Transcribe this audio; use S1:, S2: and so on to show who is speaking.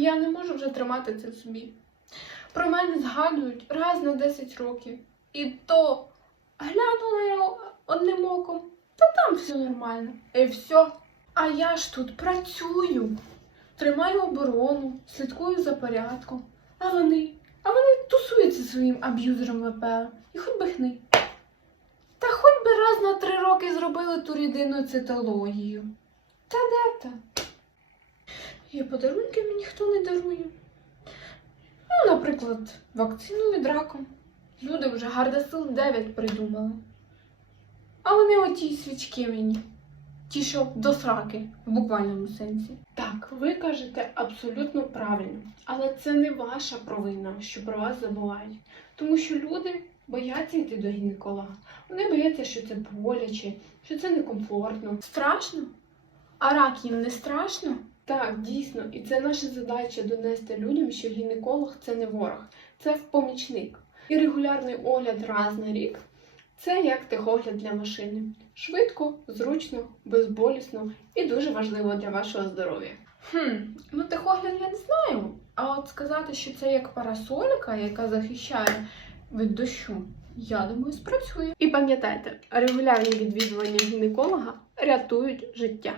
S1: Я не можу вже тримати це в собі. Про мене згадують раз на 10 років. І то глянула одним оком, та там все нормально. І все. А я ж тут працюю, тримаю оборону, слідкую за порядком. А вони, а вони тусуються своїм аб'юзером ВП. І хоч би хни. Та хоч би раз на три роки зробили ту рідинну цитологію. Та де та? І подарунки мені ніхто не дарує. Ну, наприклад, вакцину від раку. Люди вже Гардасил 9 придумали. А вони оті свічки мені. Ті, що до сраки, в буквальному сенсі. Так, ви кажете абсолютно правильно, але це не ваша провина, що про вас забувають. Тому що люди бояться йти до гінеколога. Вони бояться, що це боляче, що це некомфортно. Страшно? А рак їм не страшно? Так, дійсно, і це наша задача донести людям, що гінеколог це не ворог, це помічник. І регулярний огляд раз на рік це як техогляд для машини. Швидко, зручно, безболісно і дуже важливо для вашого здоров'я. Хм, ну техогляд я не знаю. А от сказати, що це як парасолька, яка захищає від дощу, я думаю, спрацює. І пам'ятайте, регулярні відвідування гінеколога рятують життя.